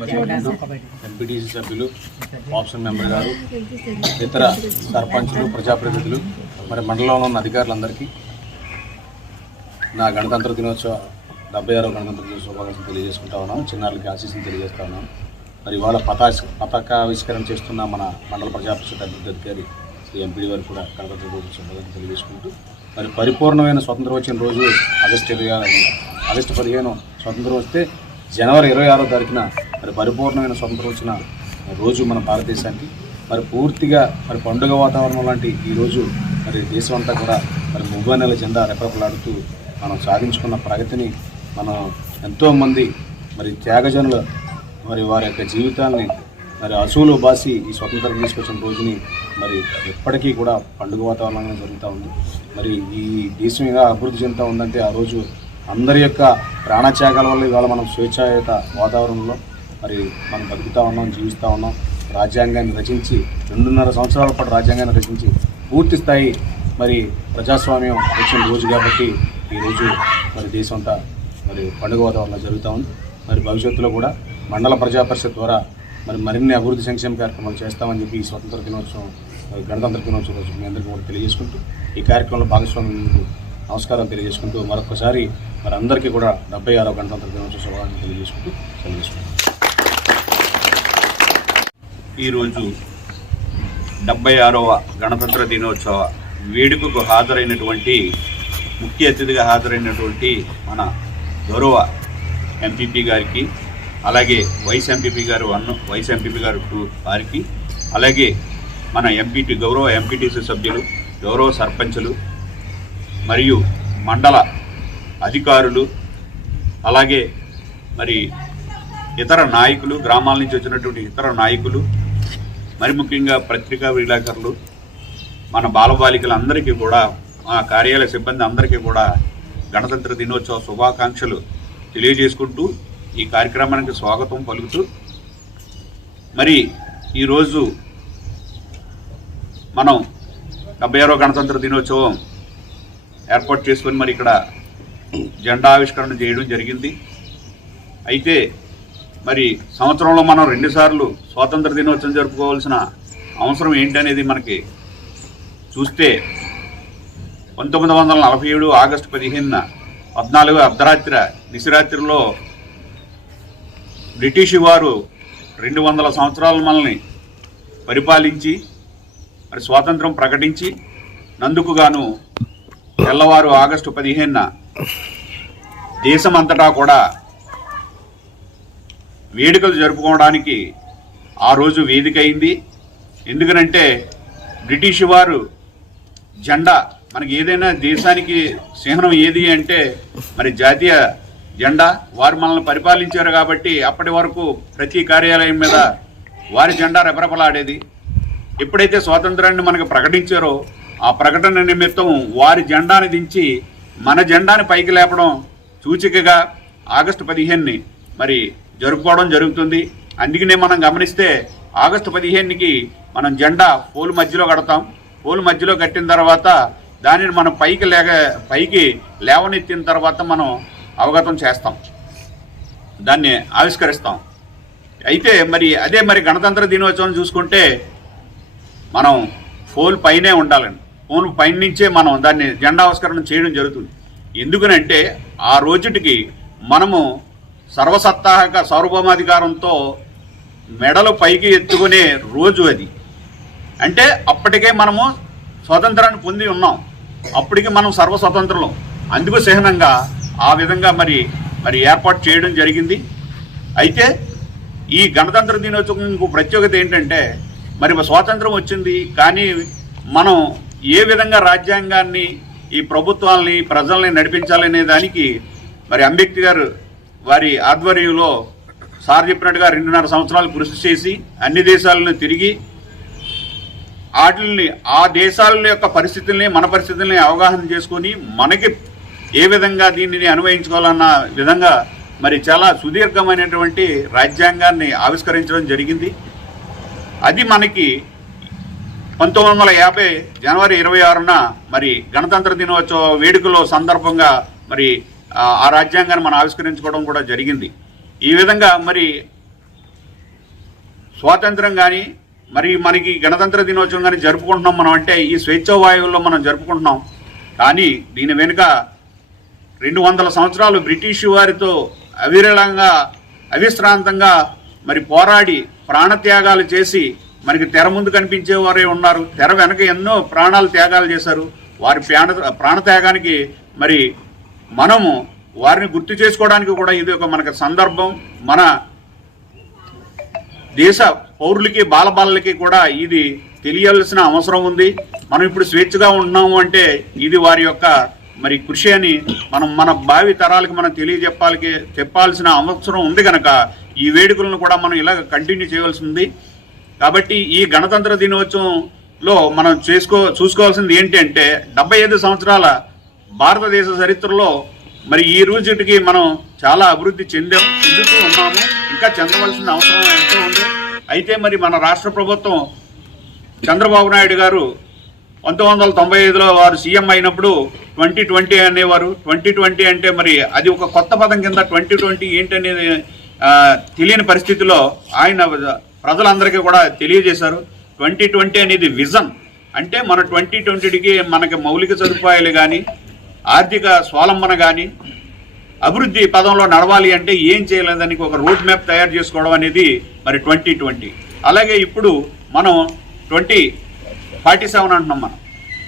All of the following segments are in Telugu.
మరియు ఎంపీటీసీ సభ్యులు ఆప్షన్ మెంబర్ గారు ఇతర సర్పంచులు ప్రజాప్రతినిధులు మరి మండలంలో ఉన్న అధికారులందరికీ నా గణతంత్ర దినోత్సవ డెబ్బై ఆరో గణతంత్ర దినోత్సవ శుభాకాంక్షలు తెలియజేసుకుంటా ఉన్నాను. చిన్నారులకి ఆశీస్సులు తెలియజేస్తా ఉన్నాను. మరి ఇవాళ పతాక పతాకావిష్కరణ చేస్తున్న మన మండల ప్రజాపరిషత్ అభివృద్ధి అధికారి శ్రీ ఎంపీడీ వారు కూడా గణతంత్ర దినోత్సవ శుభాకాంక్షలు తెలియజేసుకుంటూ మరి పరిపూర్ణమైన స్వతంత్రం వచ్చిన రోజు ఆగస్టు ఇరవై ఆగస్టు పదిహేను స్వతంత్రం వస్తే జనవరి ఇరవై ఆరో తారీఖున మరి పరిపూర్ణమైన స్వతంత్రం వచ్చిన రోజు మన భారతదేశానికి. మరి పూర్తిగా మరి పండుగ వాతావరణం లాంటి ఈ రోజు మరి దేశం అంతా కూడా మరి ముగ్గురు నెల జెండా రెపరెపలాడుతూ మనం సాధించుకున్న ప్రగతిని మనం ఎంతోమంది మరి త్యాగజనుల మరి వారి యొక్క జీవితాల్ని మరి అసూలు బాసి ఈ స్వతంత్రం తీసుకొచ్చిన రోజుని మరి ఎప్పటికీ కూడా పండుగ వాతావరణంగా జరుగుతూ ఉంది. మరి ఈ దేశం ఎలా అభివృద్ధి చెందుతూ ఉందంటే ఆ రోజు అందరి యొక్క ప్రాణత్యాగాల వల్ల ఇవాళ మనం స్వేచ్ఛాయుత వాతావరణంలో మరి మనం బతుకుతా ఉన్నాం జీవిస్తూ ఉన్నాం. రాజ్యాంగాన్ని రచించి రెండున్నర సంవత్సరాల పాటు రాజ్యాంగాన్ని రచించి పూర్తి స్థాయి మరి ప్రజాస్వామ్యం వచ్చిన రోజు కాబట్టి ఈరోజు మరి దేశం అంతా మరి పండుగ వాతావరణం జరుగుతూ ఉంది. మరి భవిష్యత్తులో కూడా మండల ప్రజా పరిషత్ ద్వారా మరి మరిన్ని అభివృద్ధి సంక్షేమ కార్యక్రమాలు చేస్తామని చెప్పి ఈ స్వతంత్ర దినోత్సవం మరి గణతంత్ర దినోత్సవం రోజు మీ అందరికీ కూడా తెలియజేసుకుంటూ ఈ కార్యక్రమంలో భాగస్వామ్యం నమస్కారం తెలియజేసుకుంటూ మరొకసారి మరి అందరికీ కూడా డెబ్బై ఆరో గణతంత్ర దినోత్సవ శుభాకాంక్షలు తెలియజేసుకుంటూ తెలియజేసుకుంటాం ఈరోజు డెబ్బై ఆరవ గణతంత్ర దినోత్సవ వేడుకకు హాజరైనటువంటి ముఖ్య అతిథిగా హాజరైనటువంటి మన గౌరవ ఎంపీపీ గారికి అలాగే వైస్ ఎంపీపీ గారు అన్న వైస్ ఎంపీపీ గారు టూ వారికి అలాగే మన ఎంపీటీ గౌరవ ఎంపీటీసీ సభ్యులు గౌరవ సర్పంచులు మరియు మండల అధికారులు అలాగే మరి ఇతర నాయకులు గ్రామాల నుంచి వచ్చినటువంటి ఇతర నాయకులు మరి ముఖ్యంగా పత్రికా విలేకరులు మన బాలబాలికలందరికీ కూడా మా కార్యాలయ సిబ్బంది అందరికీ కూడా గణతంత్ర దినోత్సవ శుభాకాంక్షలు తెలియజేసుకుంటూ ఈ కార్యక్రమానికి స్వాగతం పలుకుతూ మరి ఈరోజు మనం డెబ్బై ఆరో గణతంత్ర దినోత్సవం ఏర్పాటు చేసుకొని మరి ఇక్కడ జెండా ఆవిష్కరణ చేయడం జరిగింది. అయితే మరి సంవత్సరంలో మనం రెండుసార్లు స్వాతంత్ర దినోత్సవం జరుపుకోవాల్సిన అవసరం ఏంటనేది మనకి చూస్తే పంతొమ్మిది వందల నలభై ఏడు ఆగస్టు పదిహేనున పద్నాలుగు అర్ధరాత్రి నిశిరాత్రిలో బ్రిటిష్ వారు రెండు వందల సంవత్సరాలు మనల్ని పరిపాలించి మరి స్వాతంత్రం ప్రకటించి నందుకు గాను తెల్లవారు ఆగస్టు పదిహేనున దేశమంతటా కూడా వేడుకలు జరుపుకోవడానికి ఆ రోజు వేదిక అయింది. ఎందుకనంటే బ్రిటిష్ వారు జెండా మనకి ఏదైనా దేశానికి చిహ్నం ఏది అంటే మరి జాతీయ జెండా వారు మనల్ని పరిపాలించారు కాబట్టి అప్పటి వరకు ప్రతి కార్యాలయం మీద వారి జెండా రెపరెపలాడేది. ఎప్పుడైతే స్వాతంత్రాన్ని మనకు ప్రకటించారో ఆ ప్రకటన నిమిత్తం వారి జెండాను దించి మన జెండాని పైకి లేపడం సూచికగా ఆగస్టు పదిహేనుని మరి జరుపుకోవడం జరుగుతుంది. అందుకనే మనం గమనిస్తే ఆగస్టు పదిహేనుకి మనం జెండా పోలు మధ్యలో కడతాం. పోలు మధ్యలో కట్టిన తర్వాత దానిని మనం పైకి లేక పైకి లేవనెత్తిన తర్వాత మనం అవగతం చేస్తాం. దాన్ని ఆవిష్కరిస్తాం. అయితే మరి అదే మరి గణతంత్ర దినోత్సవం చూసుకుంటే మనం ఫోల్ పైనే ఉండాలండి. ఫోన్ పైన నుంచే మనం దాన్ని జెండావిష్కరణ చేయడం జరుగుతుంది. ఎందుకనంటే ఆ రోజుటికి మనము సర్వసత్తాహక సార్వభౌమాధికారంతో మెడలు పైకి ఎత్తుకునే రోజు అది. అంటే అప్పటికే మనము స్వాతంత్రాన్ని పొంది ఉన్నాం. అప్పటికి మనం సర్వస్వతంత్రులం. అందుకు చిహ్నంగా ఆ విధంగా మరి మరి ఏర్పాటు చేయడం జరిగింది. అయితే ఈ గణతంత్ర దినోత్సవం ఇంకో ప్రత్యేకత ఏంటంటే మరి స్వాతంత్రం వచ్చింది కానీ మనం ఏ విధంగా రాజ్యాంగాన్ని ఈ ప్రభుత్వాలని ప్రజల్ని నడిపించాలనే దానికి మరి అంబేద్కర్ వారి ఆధ్వర్యంలో సార్ చెప్పినట్టుగా రెండున్నర సంవత్సరాలు కృషి చేసి అన్ని దేశాలను తిరిగి వాటిని ఆ దేశాల యొక్క పరిస్థితుల్ని మన పరిస్థితుల్ని అవగాహన చేసుకొని మనకి ఏ విధంగా దీనిని అన్వయించుకోవాలన్న విధంగా మరి చాలా సుదీర్ఘమైనటువంటి రాజ్యాంగాన్ని ఆవిష్కరించడం జరిగింది. అది మనకి పంతొమ్మిది వందల యాభై జనవరి ఇరవై ఆరున మరి గణతంత్ర దినోత్సవ వేడుకలో సందర్భంగా మరి ఆ, రాజ్యాంగాన్ని మనం ఆవిష్కరించుకోవడం కూడా జరిగింది. ఈ విధంగా మరి స్వాతంత్రం కానీ మరి మనకి గణతంత్ర దినోత్సవం కానీ జరుపుకుంటున్నాం మనం అంటే ఈ స్వేచ్ఛావాయువుల్లో మనం జరుపుకుంటున్నాం. కానీ దీని వెనుక రెండు వందల సంవత్సరాలు బ్రిటిష్ వారితో అవిరళంగా అవిశ్రాంతంగా మరి పోరాడి ప్రాణత్యాగాలు చేసి మనకి తెర ముందు కనిపించే వారే ఉన్నారు. తెర వెనక ఎన్నో ప్రాణాలు త్యాగాలు చేశారు. వారి ప్రాణ ప్రాణత్యాగానికి మరి మనము వారిని గుర్తు చేసుకోవడానికి కూడా ఇది ఒక మనకు సందర్భం. మన దేశ పౌరులకి బాలబాలలకి కూడా ఇది తెలియాల్సిన అవసరం ఉంది. మనం ఇప్పుడు స్వేచ్ఛగా ఉన్నాము అంటే ఇది వారి యొక్క మరి కృషి అని మనం మన భావి తరాలకు మనం తెలియజెప్పాలి చెప్పాల్సిన అవసరం ఉంది కనుక ఈ వేడుకలను కూడా మనం ఇలా కంటిన్యూ చేయవలసి ఉంది. కాబట్టి ఈ గణతంత్ర దినోత్సవంలో మనం చేసుకో చూసుకోవాల్సింది ఏంటి అంటే డెబ్బై ఐదు సంవత్సరాల భారతదేశ చరిత్రలో మరి ఈ రోజుటికి మనం చాలా అభివృద్ధి చెందాం చెందుతూ ఉన్నాము. ఇంకా చెందవలసిన అవసరం ఎంతో ఉంది. అయితే మరి మన రాష్ట్ర ప్రభుత్వం చంద్రబాబు నాయుడు గారు పంతొమ్మిది వందల తొంభై ఐదులో వారు సీఎం అయినప్పుడు ట్వంటీ ట్వంటీ అనేవారు. ట్వంటీ ట్వంటీ అంటే మరి అది ఒక కొత్త పదం కింద ట్వంటీ ట్వంటీ ఏంటనేది తెలియని పరిస్థితిలో ఆయన ప్రజలందరికీ కూడా తెలియజేశారు. ట్వంటీ ట్వంటీ అనేది విజన్. అంటే మన ట్వంటీ ట్వంటీకి మనకి మౌలిక సదుపాయాలు కానీ ఆర్థిక స్వాలంబన కానీ అభివృద్ధి పదంలో నడవాలి అంటే ఏం చేయలేదానికి ఒక రోడ్ మ్యాప్ తయారు చేసుకోవడం అనేది మరి ట్వంటీ ట్వంటీ. అలాగే ఇప్పుడు మనం ట్వంటీ ఫార్టీ సెవెన్ అంటున్నాం మనం.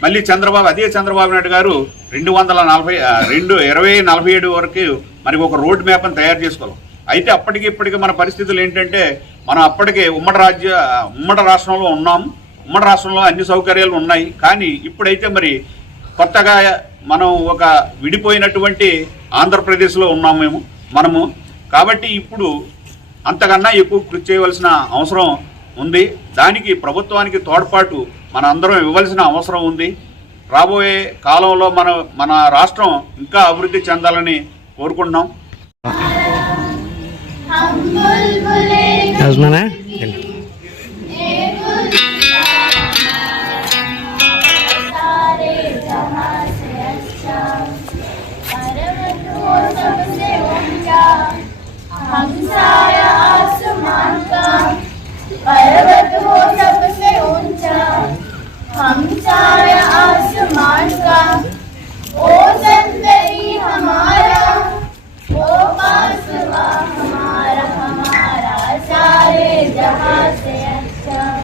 మళ్ళీ చంద్రబాబు అదే చంద్రబాబు నాయుడు గారు రెండు వందల నలభై రెండు ఇరవై నలభై ఏడు వరకు మరి ఒక రోడ్ మ్యాప్ని తయారు చేసుకోవాలి. అయితే అప్పటికి ఇప్పటికి మన పరిస్థితులు ఏంటంటే మనం అప్పటికే ఉమ్మడి రాజ్య ఉమ్మడి రాష్ట్రంలో ఉన్నాం. ఉమ్మడి రాష్ట్రంలో అన్ని సౌకర్యాలు ఉన్నాయి. కానీ ఇప్పుడైతే మరి కొత్తగా మనం ఒక విడిపోయినటువంటి ఆంధ్రప్రదేశ్లో ఉన్నాము మేము మనము. కాబట్టి ఇప్పుడు అంతకన్నా ఎక్కువ కృషి చేయవలసిన అవసరం ఉంది. దానికి ప్రభుత్వానికి తోడ్పాటు మన అందరం ఇవ్వాల్సిన అవసరం ఉంది. రాబోయే కాలంలో మన మన రాష్ట్రం ఇంకా అభివృద్ధి చెందాలని కోరుకుంటున్నాం. యజమానా